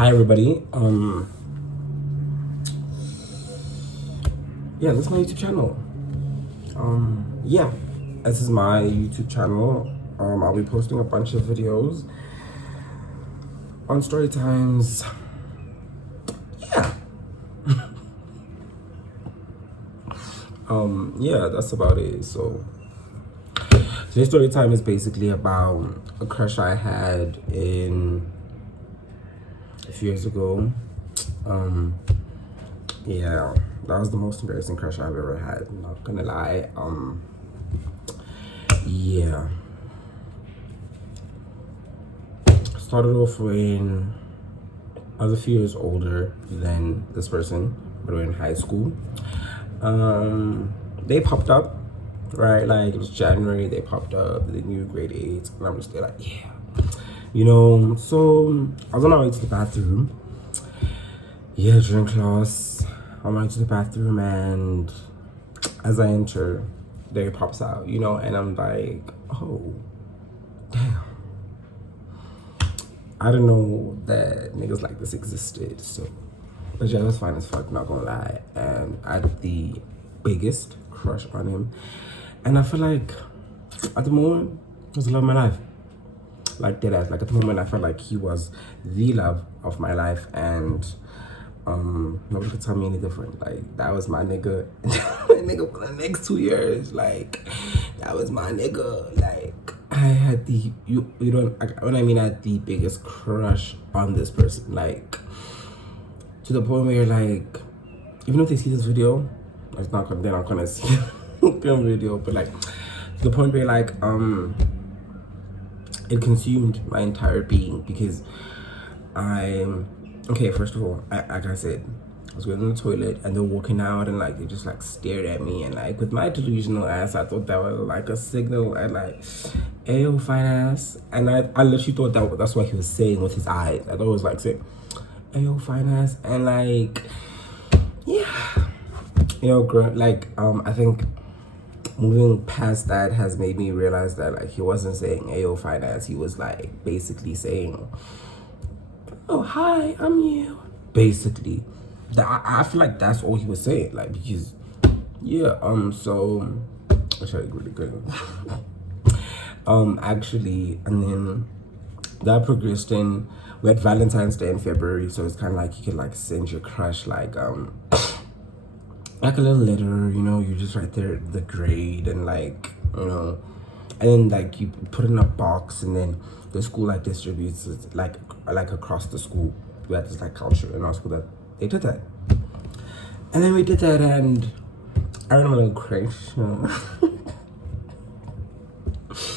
Hi everybody. Yeah, this is my YouTube channel. Yeah, this is my YouTube channel. I'll be posting a bunch of videos on story times. Yeah. Yeah, that's about it. So today's story time is basically about a crush I had in a few years ago. Yeah, that was the most embarrassing crush I've ever had. I'm not gonna lie. Yeah. Started off when I was a few years older than this person, but we were in high school. They popped up, right? Like it was January, they popped up, they knew grade 8, and I'm just there like, yeah. So I was on my way to the bathroom. Yeah, during class, on my way to the bathroom, and as I enter, there it pops out, and I'm like, oh, damn. I didn't know that niggas like this existed, so. But yeah, that's fine as fuck, not gonna lie. And I had the biggest crush on him. And I feel like, at the moment, it was the love of my life. Like, deadass. Like, at the moment, I felt like he was the love of my life. And nobody could tell me any different. Like, that was my nigga. My nigga for the next 2 years. Like, that was my nigga. Like, I had the, when I mean I had the biggest crush on this person. Like, to the point where, like, even if they see this video, it's not gonna, they're not gonna see the video, but like, to the point where, like, it consumed my entire being, because okay, first of all, like I said, I was going in the toilet and they're walking out and like they just like stared at me, and like with my delusional ass, I thought that was like a signal, and like, ayo, fine ass, and I literally thought that's what he was saying with his eyes. I thought it was like saying, ayo, fine ass, and like, yeah, I think moving past that has made me realize that like he wasn't saying ayo, fine ass, he was like basically saying, oh, hi, I'm you. Basically, I feel like that's all he was saying, like, because, yeah, so, actually, really good. Actually, and then that progressed in, we had Valentine's Day in February, so it's kind of like you could, like, send your crush, like a little letter, you just write the grade, and, like, and then, like, you put it in a box, and then the school, like, distributes it, like across the school. We had this, like, culture in our school that they did that. And then we did that, and I remember the crash.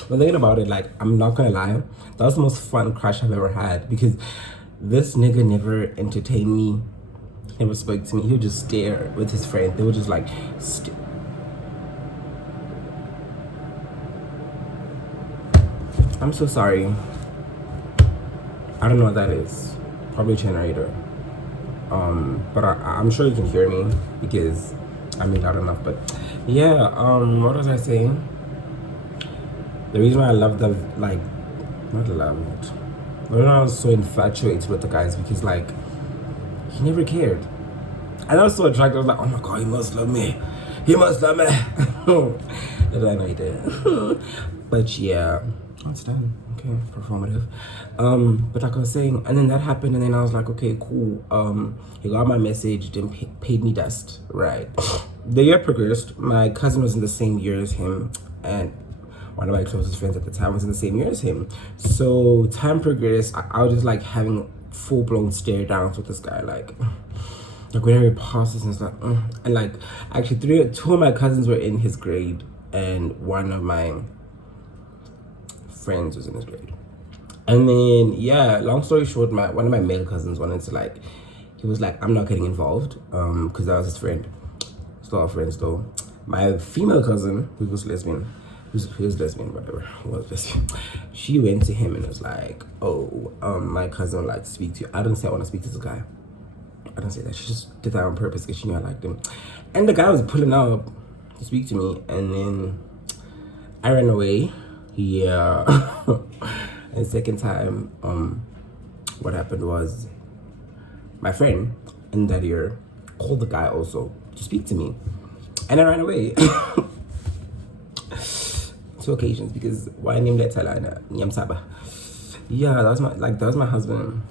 But thinking about it, like, I'm not gonna lie, that was the most fun crush I've ever had, because this nigga never entertained me, never spoke to me. He would just stare with his friend. They would just like I'm so sorry. I don't know what that is. Probably a generator. But I'm sure you can hear me because I'm loud enough. But yeah, what was I saying? The reason why I loved the, like, not loved, the reason I was so infatuated with the guy is because, like, he never cared. And I was so attracted. I was like, oh my god, he must love me. He must love me. Little I know he did. But yeah, it's done. Okay, performative. But like I was saying, and then that happened, and then I was like, okay, cool. He got my message, then paid me dust, right? The year progressed. My cousin was in the same year as him, and one of my closest friends at the time was in the same year as him. So time progressed. I was just like having full-blown stare downs with this guy, like whenever he passes, and it's like, and like, actually two of my cousins were in his grade, and one of my friends was in his grade. And then, yeah, long story short, one of my male cousins wanted to, like, he was like, I'm not getting involved, because that was his friend. Still our friends though. My female cousin, who was lesbian, whatever, was lesbian, she went to him and was like, oh, my cousin would like to speak to you. I didn't say I want to speak to this guy. I didn't say that. She just did that on purpose because she knew I liked him. And the guy was pulling up to speak to me, and then I ran away. Yeah. And second time, what happened was my friend in that year called the guy also to speak to me, and I ran away. 2 occasions because why name that Talana Nyamsaba. Yeah, that was my husband.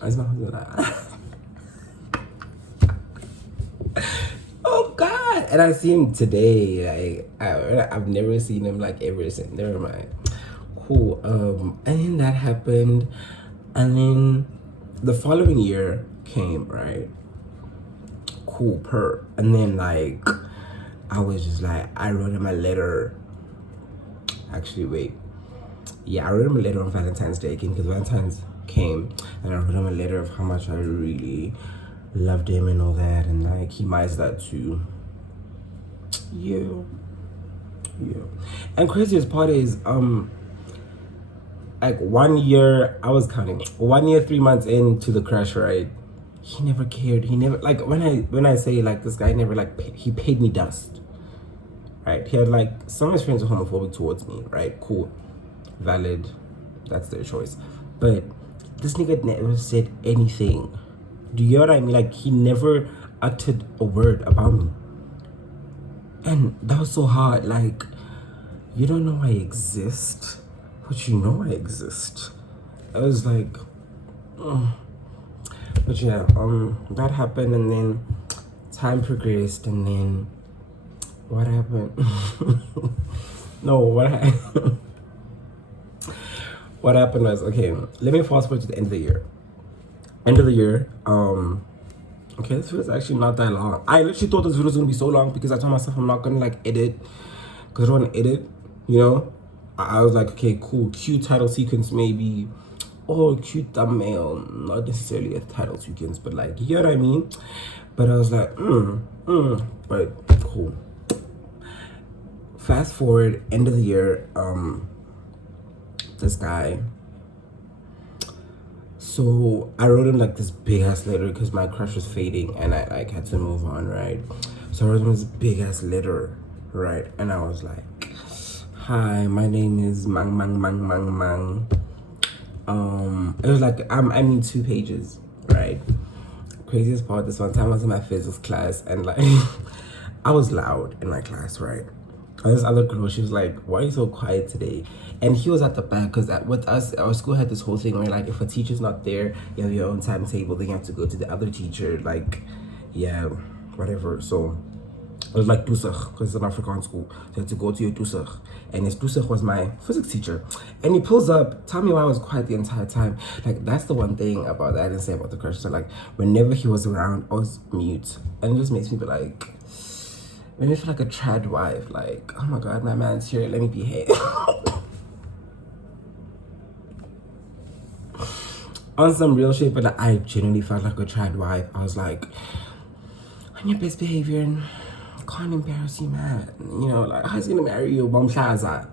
That's my husband. Oh God! And I see him today. Like I've never seen him like ever since. Never mind. Cool. And then that happened, and then the following year came, right? Cool, and then like I was just like, I wrote him a letter. Actually, wait. Yeah, I wrote him a letter on Valentine's Day again, because Valentine's came, and I wrote him a letter of how much I really loved him and all that, and like he minds that too. Yeah. And craziest part is like 1 year, I was counting 1 year 3 months into the crush, right? He never cared. He never, like, when I say like this guy never like he paid me dust, right? He had like some of his friends were homophobic towards me, right? Cool, valid, that's their choice. But this nigga never said anything. Do you know what I mean? Like, he never uttered a word about me, and that was so hard. Like, you don't know I exist, but you know I exist. I was like, but yeah, that happened, and then time progressed, and then what happened? No, what happened? What happened was, okay, let me fast forward to the end of the year. Okay, this video is actually not that long. I literally thought this video was gonna be so long because I told myself I'm not gonna like edit, because I don't want to edit, you know. I was like, okay, cool, cute title sequence maybe, or cute thumbnail, not necessarily a title sequence, but like, you know what I mean. But I was like, but cool. Fast forward, end of the year, this guy, so I wrote him like this big ass letter because my crush was fading and I like had to move on, right? So I wrote him this big ass letter, right? And I was like, hi, my name is Mang Mang Mang Mang Mang. It was like, I mean 2 pages, right? Craziest part, this one time I was in my physics class, and like I was loud in my class, right? And this other girl, she was like, why are you so quiet today? And he was at the back, because with us, our school had this whole thing where like, if a teacher's not there, you have your own timetable, then you have to go to the other teacher, like, yeah, whatever. So it was like Tusach, because it's an Afrikaans school, so you had to go to your Tusach. And his Tusach was my physics teacher. And he pulls up, tell me why I was quiet the entire time. Like, that's the one thing about that I didn't say about the crush. So like, whenever he was around, I was mute. And it just makes me be like, made me feel like a trad wife. Like, oh my God, my man's here, let me behave. On some real shit, but like, I genuinely felt like a trad wife. I was like, on your best behavior and can't embarrass you, man. You know, like, how's he gonna marry you, Mom Shaza?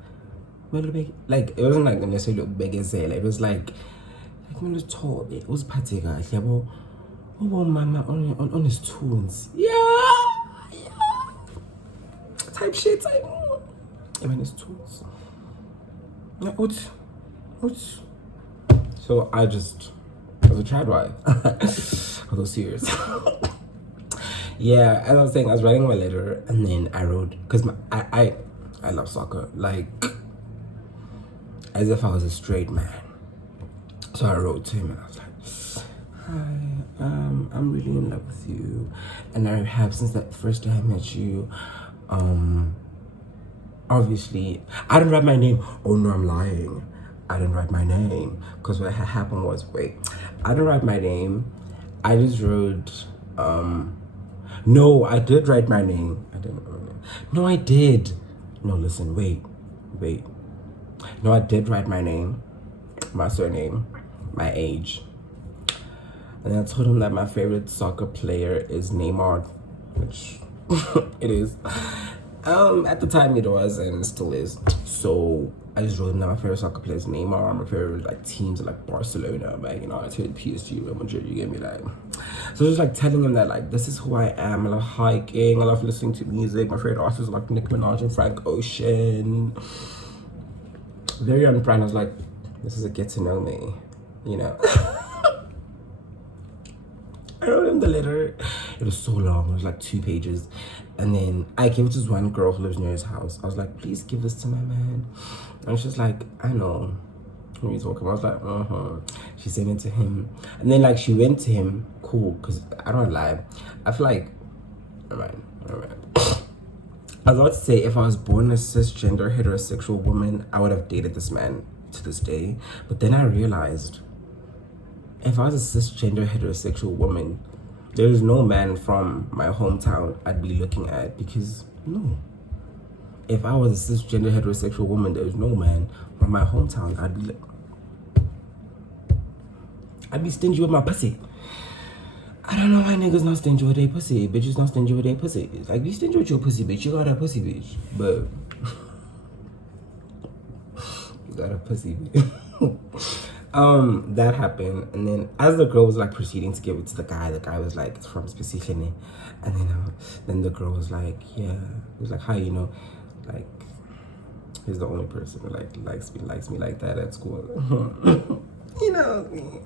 Like, it wasn't like necessarily big as it. Like, it was like when it's tall, it was particular. Like, oh, mama on his tunes. Yeah. Type shit, I mean, his tunes. Yeah, oots. So I was a trad wife. Although serious. Yeah, as I was saying, I was writing my letter, and then I wrote, because I love soccer, like, as if I was a straight man. So I wrote to him, and I was like, hi, I'm really in love with you, and I have since that first day I met you. Obviously, I didn't write my name. Oh no, I'm lying. I didn't write my name, because what had happened was, I didn't write my name. I just wrote, no, I did write my name. I didn't write my name. No, I did. No, listen, wait. No, I did write my name, my surname, my age. And I told him that my favorite soccer player is Neymar, which it is. At the time it was, and it still is. So I just wrote him that my favorite soccer player is Neymar. My favorite like teams are like Barcelona, Man United, PSG, Real Madrid. You get me, like. So just like telling him that like this is who I am. I love hiking. I love listening to music. My favorite artists are like Nicki Minaj and Frank Ocean. Very on brand. I was like, this is a get to know me, you know. I wrote him the letter. It was so long. It was like 2 pages. And then I gave it to this one girl who lives near his house. I was like, please give this to my man. And she's like, I know. When we talking, I was like, She sent it to him. And then like she went to him, cool, because I don't lie. I feel like, alright. I was about to say, if I was born a cisgender heterosexual woman, I would have dated this man to this day. But then I realized, if I was a cisgender heterosexual woman, there's no man from my hometown I'd be looking at, because no. If I was a cisgender heterosexual woman, there's no man from my hometown I'd be stingy with my pussy. I don't know why niggas not stingy with their pussy. Bitches not stingy with their pussy. It's like, be stingy with your pussy, bitch. You got a pussy, bitch. But you got a pussy, bitch. That happened, and then as the girl was like proceeding to give it to the guy was like, it's from Specifically, and then the girl was like, yeah, it was like, how you know, like, he's the only person who like likes me like that at school. He knows me.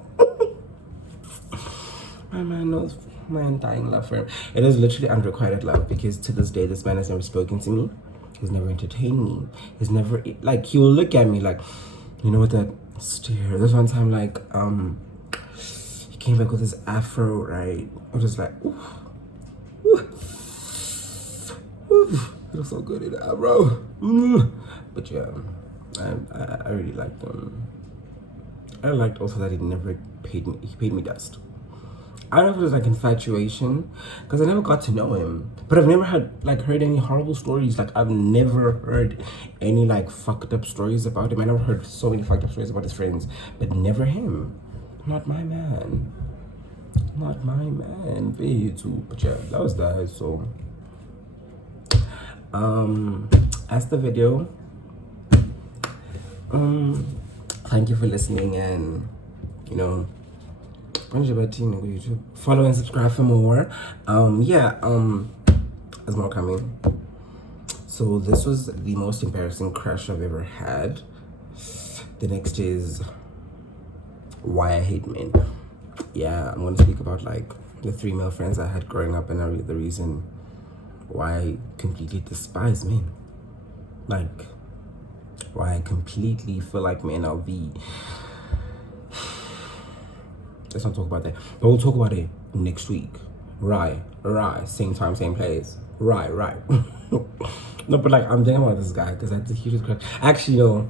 My man knows my undying love for him. It is literally unrequited love, because to this day this man has never spoken to me. He's never entertained me. He's never, like, he will look at me like, you know, with that stare. This one time, like, he came back with his afro, right? I was just like, oof, oof, oof. It was so good in the afro. But yeah, I really liked him. I liked also that he never paid me dust. I don't know if it was like infatuation, because I never got to know him. But I've never heard any horrible stories. Like, I've never heard any like fucked up stories about him. I never heard so many fucked up stories about his friends, but never him. Not my man. Not my man. Very too. But yeah, that was that. So that's the video. Thank you for listening, and you know, follow and subscribe for more. There's more coming. So this was the most embarrassing crush I've ever had. The next is why I hate men. Yeah, I'm gonna speak about like the 3 male friends I had growing up, and the reason why I completely despise men. Like, why I completely feel like men are the... Let's not talk about that. But we'll talk about it next week. Right. Same time, same place. Right. No, but like, I'm thinking about this guy because that's a huge crush. Actually, no.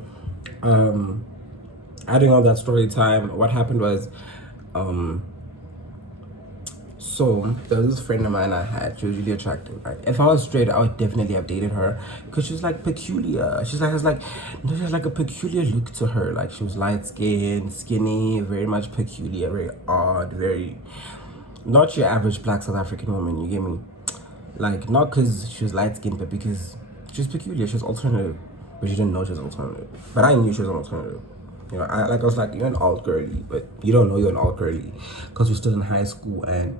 Adding all that story time, what happened was, so there was this friend of mine I had. She was really attractive, right? If I was straight, I would definitely have dated her because she was like peculiar. She has like a peculiar look to her. Like, she was light skinned, skinny, very much peculiar, very odd, very not your average black South African woman. You get me? Like, not because she was light skinned, but because she was peculiar. She was alternative, but you didn't know she was alternative. But I knew she was an alternative. You know, I was like, you're an alt girly, but you don't know you're an alt girly because we're still in high school. And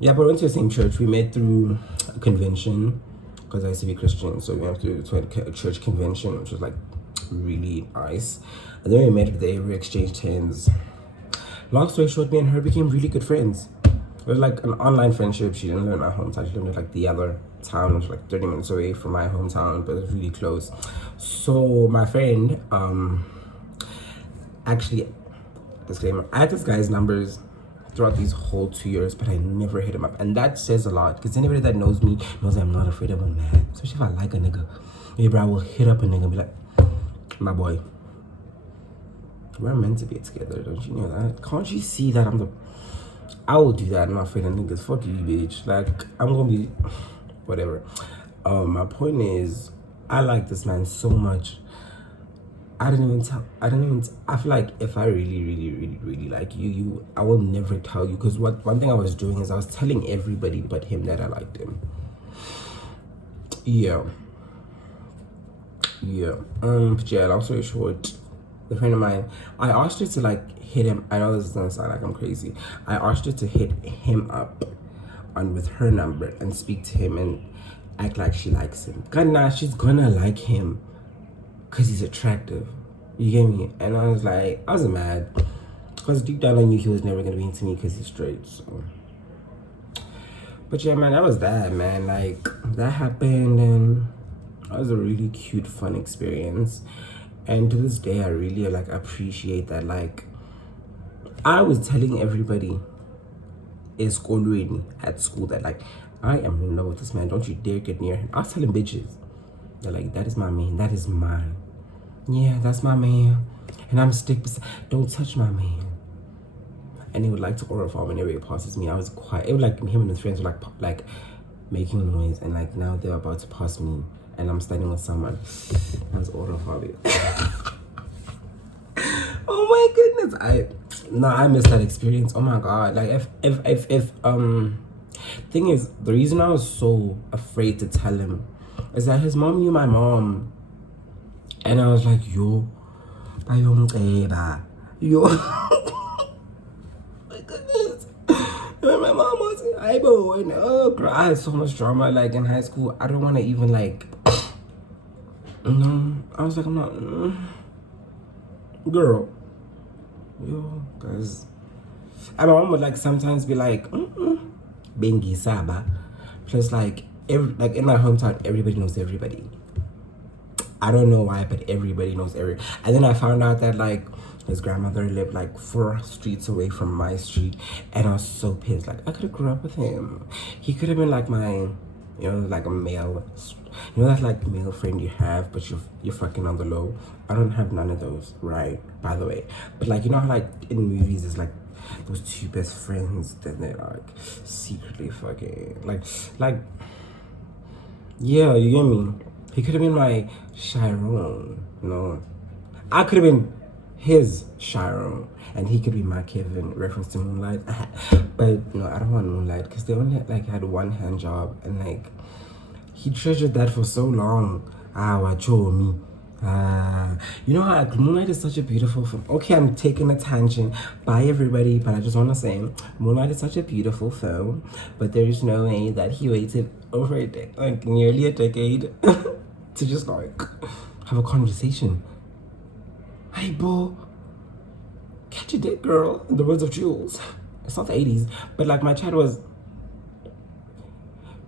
yeah, but we went to the same church. We met through a convention because I used to be Christian, so we went to a church convention, which was like really nice. And then we met there. We exchanged hands. Long story short, me and her became really good friends. It was like an online friendship. She didn't live in my hometown. She lived in like the other town, which was like 30 minutes away from my hometown, but it was really close. So my friend, actually, disclaimer, I had this guy's numbers throughout these whole 2 years, but I never hit him up. And that says a lot, because anybody that knows me knows I'm not afraid of a man. Especially if I like a nigga. Hey, bro, I will hit up a nigga and be like, my boy, we're meant to be together, don't you know that? Can't you see that I will do that. I'm not afraid of niggas. Fuck you, bitch. Like, I'm gonna be whatever. My point is, I like this man so much. I feel like if I really like you, I will never tell you, because one thing I was doing is I was telling everybody but him that I liked him. Yeah. But yeah, long story short, the friend of mine, I asked her to like hit him. I know this is gonna sound like I'm crazy. I asked her to hit him up with her number and speak to him and act like she likes him. God, nah, she's gonna like him because he's attractive. You get me? And I was mad because deep down I knew he was never gonna be into me because he's straight. So But yeah, man, that was that, man. Like, that happened, and that was a really cute, fun experience. And to this day, I really, like, appreciate that. Like, I was telling everybody at school that, like, I am in love with this man. Don't you dare get near him. I was telling bitches. They're like, that is my man. That is mine. Yeah, that's my man. And I'm stick beside. Don't touch my man. And he would like to orify whenever he passes me. I was quiet. It was like him and his friends were like making noise, and like now they're about to pass me, and I'm standing with someone. That's orophobic. Oh my goodness, I missed that experience. Oh my god, like if thing is, the reason I was so afraid to tell him is that his mom knew my mom, and I was like, yo, yo. My mom was in Ibo, and oh girl, I had so much drama like in high school. I don't want to even like, I was like, I'm not, girl, yo, cause my mom would like sometimes be like, Bengi Saba, plus like like in my hometown, everybody knows everybody. I don't know why, but everybody knows everybody. And then I found out that like his grandmother lived like 4 streets away from my street, and I was so pissed. Like, I could have grew up with him. He could have been like my, like a male, that like male friend you have, but you're fucking on the low. I don't have none of those, right? By the way, but like how like in movies it's like those 2 best friends, then they're like secretly fucking like yeah, you get me. He could have been my Chiron, I could have been his Chiron, and he could be my Kevin, reference to Moonlight. But no, I don't want Moonlight because they only like had 1 hand job, and like he treasured that for so long. Wacho me. You know how Moonlight is such a beautiful film. Okay, I'm taking a tangent. Bye everybody, but I just want to say Moonlight is such a beautiful film, but there is no way that he waited over like nearly a decade to just like have a conversation. Hey, boo, catch a dick, girl. In the words of Jules. It's not the 80s, but like my chat was,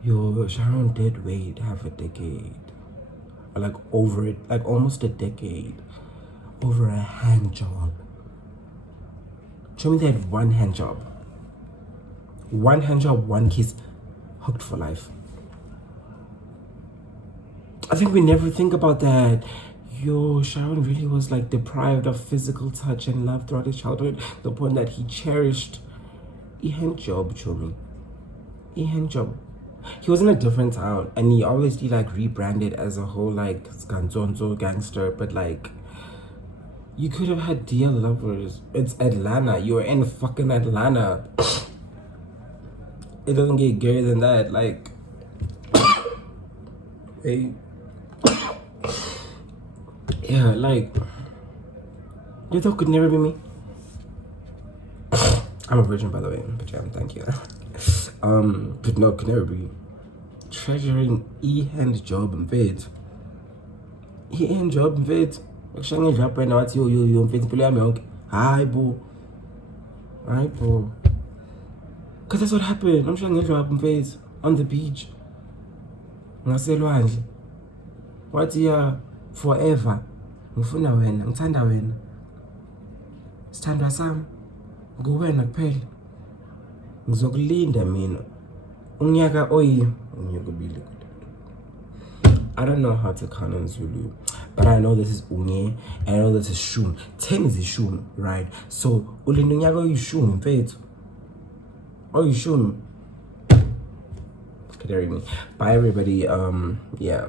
yo, Sharon did wait half a decade. Or like over it, like almost a decade. Over a hand job. Show me they had 1 hand job. 1 hand job, 1 kiss, hooked for life. I think we never think about that. Yo, Sharon really was like deprived of physical touch and love throughout his childhood, the point that he cherished hand job, Chomi. Hand job. He was in a different town, and he obviously like rebranded as a whole like Skanzonzo gangster, but like you could have had dear lovers. It's Atlanta. You were in fucking Atlanta. It doesn't get gayer than that. Like, hey. Yeah, like, you thought could never be me. I'm a virgin, by the way, but yeah, thank you. But no, could never be. Treasuring hand job and vet. Hand job and vet. Actually, job right now. What's yo, vet? Pull your milk. Hi, boo. Hi, boo. Cause that's what happened. I'm trying to job and vet on the beach. Ngaselwandle. What forever. Ngifuna wena, ngithanda wena. Sithandwa sami. Nguwena kuphela. Ngizokulinda mina. Unyaka ubili. I don't know how to count in Zulu, but I know this is unye, and I know this is shum. 10 is shum, right? So ulinda unyaka oyishumi mfethu. Oyishumi. Can you hear me? Bye everybody. Yeah.